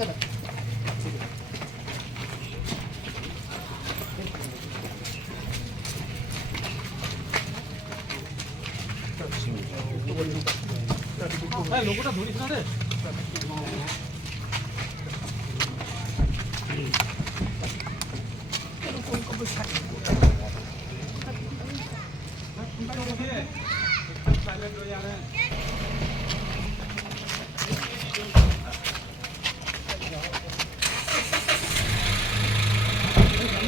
썰어. 야, 너보다 돈이 싸네.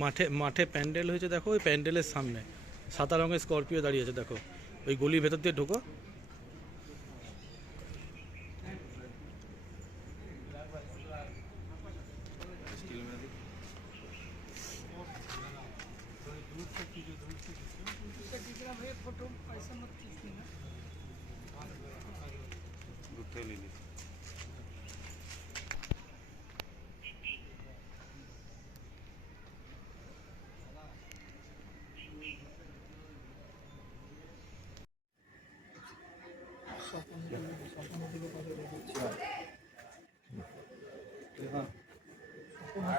মাঠে মাঠে প্যান্ডেল হয়েছে দেখো ওই প্যান্ডেলের সামনে। সাদা রঙের স্করপিও দাঁড়িয়ে আছে দেখো। ওই গলির ভেতর দিয়ে ঢোকো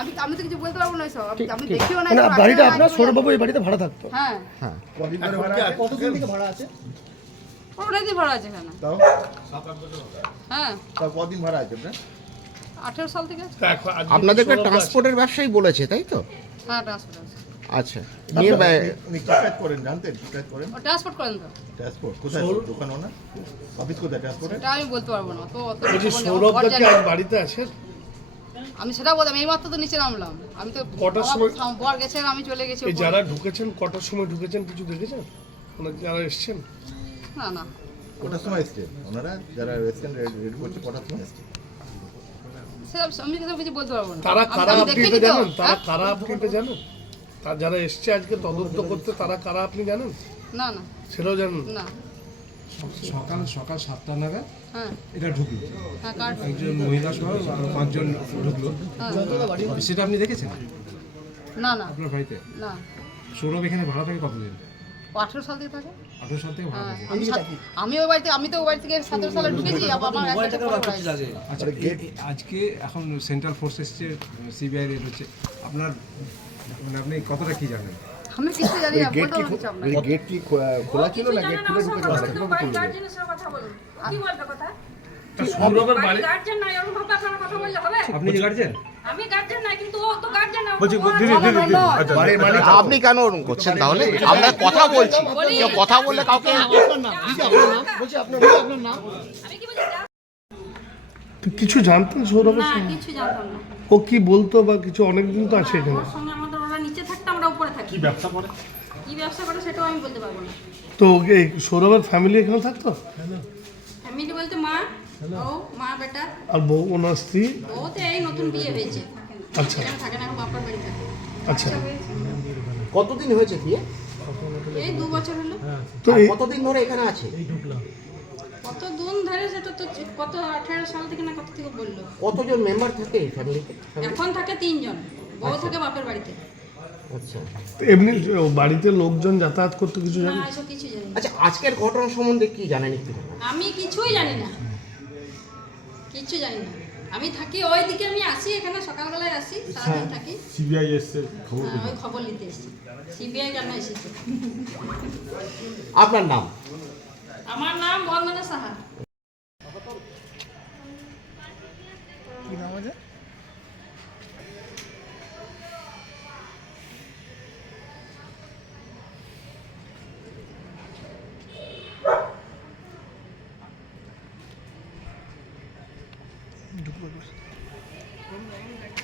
আমি আমি তো কিছু বলতে পারব না সব আমি আমি দেখিও না বাড়িটা আপনার সৌরভবাবু এই বাড়িতে ভাড়া থাকতো। হ্যাঁ। কতদিন থেকে ভাড়া আছে? অনেকদিন ভাড়া আছে এখানে। তাও? হ্যাঁ। তাও কদিন ভাড়া আছে আপনার? আঠেরো সাল থেকে আছে। আপনাদেরকে ট্রান্সপোর্টের ব্যবসায়ী বলেছে তাই তো? হ্যাঁ ট্রান্সপোর্ট আচ্ছা। নিয়ে উনি কাজ করেন জানতেন কাজ করেন। ও ট্রান্সপোর্ট করেন তো। ট্রান্সপোর্ট কোথায় দোকান ওনার? অফিস কোথায় ট্রান্সপোর্টের এটা আমি বলতে পারব না তো অত সৌরভ বাড়িতে আছেন? আমি সেটা বলতাম এই মাত্র তো নিচে নামলাম। আমি তো কটার সময়- সাম- বর গেছে আর আমি চলে গেছি এই যারা ঢুকেছেন কটার সময় ঢুকেছেন কিছু দেখেছেন? মানে যারা এসছেন? না না। কটার সময় এসছেন? ওনারা যারা এসছেন রেডি করছে কটার সময় এসছেন? আমি সেটা কিছু বলতে পারব না। তারা কারা আপনি এটা জানেন? তারা হ্যাঁ? কারা আপনি এটা জানেন? তার যারা এসছে আজকে তদন্ত করতে তারা কারা আপনি জানেন? না না। সেটাও জানেন? না। সকাল সকাল সাতটা নাগাদ হ্যাঁ। এটা ঢুকলো। হ্যাঁ একজন মহিলা সহ আরও পাঁচজন ঢুকলো। হ্যাঁ। সেটা আপনি দেখেছেন? না না। আপনার বাড়িতে? না। সৌরভ এখানে ভাড়া থাকে কতদিন? আঠেরো সাল থেকে থাকে। আঠারো সাল থেকে ভাড়া থাকে। আমি ওই বাড়িতে আমি তো ওই বাড়ি থেকে সতেরো সালে ঢুকেছি। আচ্ছা আজকে এখন সেন্ট্রাল ফোর্স এসছে সিবিআই রেড হচ্ছে আপনার মানে আপনি কতটা কি জানেন? আমি কিছু জানি না বলতে কিছু আপনাকে গেট কি খোলা ছিল না? গেট খুলে ঢুকে যাওয়া কীভাবে খুলবে সৌরভের বাড়ি গার্জেন নয় ওরকম ভাবে আপনারা কথা বললে হবে? আপনি গার্জেন আমি গার্জেন নয় কিন্তু ও তো গার্জেন না বলছি দিদি দিদি দিদি আপনি কেন ওরকম করছেন তাহলে? আমরা কথা বলছি। কেউ কথা বললে কাউকে আমি কি বলছি তো কিছু জানতেন সৌরভের না সঙ্গে? কিছু জানতাম না। ও কি বলতো বা কিছু? অনেকদিন তো আছে এখানে ওর সঙ্গে আমাদের ওরা নিচে থাকতো আমরা উপরে থাকি কি ব্যবসা করে? কি ব্যবসা করে সেটাও আমি বলতে পারব না। তো এই সৌরভের ফ্যামিলি এখানে থাকতো? ফ্যামিলি বলতে মা ও মা বেটা। আর বউ ওনার স্ত্রী? ও তো এই নতুন বিয়ে হয়েছে। আচ্ছা। থাকে না এখন বাপার বাড়ি থাকে। আচ্ছা। কতদিন হয়েছে বিয়ে? এই দু বছর হলো। তো কতদিন ধরে এখানে আছে? কত দিন ধরে সেটা তো কত আঠারো সাল থেকে না কত থেকে বলল। কতজন মেম্বার থাকে এই ফ্যামিলিতে এখন থাকে তিনজন। বউ থাকে বাপের বাড়িতে। আচ্ছা এমনি ও বাড়িতে লোকজন যাতায়াত করতে কিছু না এসব কিছু জানি না। আচ্ছা আজকের ঘটনা সম্বন্ধে কি জানেন একটু আমি কিছুই জানি না। কিচ্ছু জানি না। আমি থাকি ওই দিকে আমি আসি এখানে সকালবেলায় আসি সারাদিন থাকি। সিবিআই এসছে খবর হ্যাঁ, ওই খবর নিতে এসেছি। সিবিআই কেন এসেছে। আপনার নাম? আমার নাম বন্দনা Saha. Đúng rồi, đúng rồi.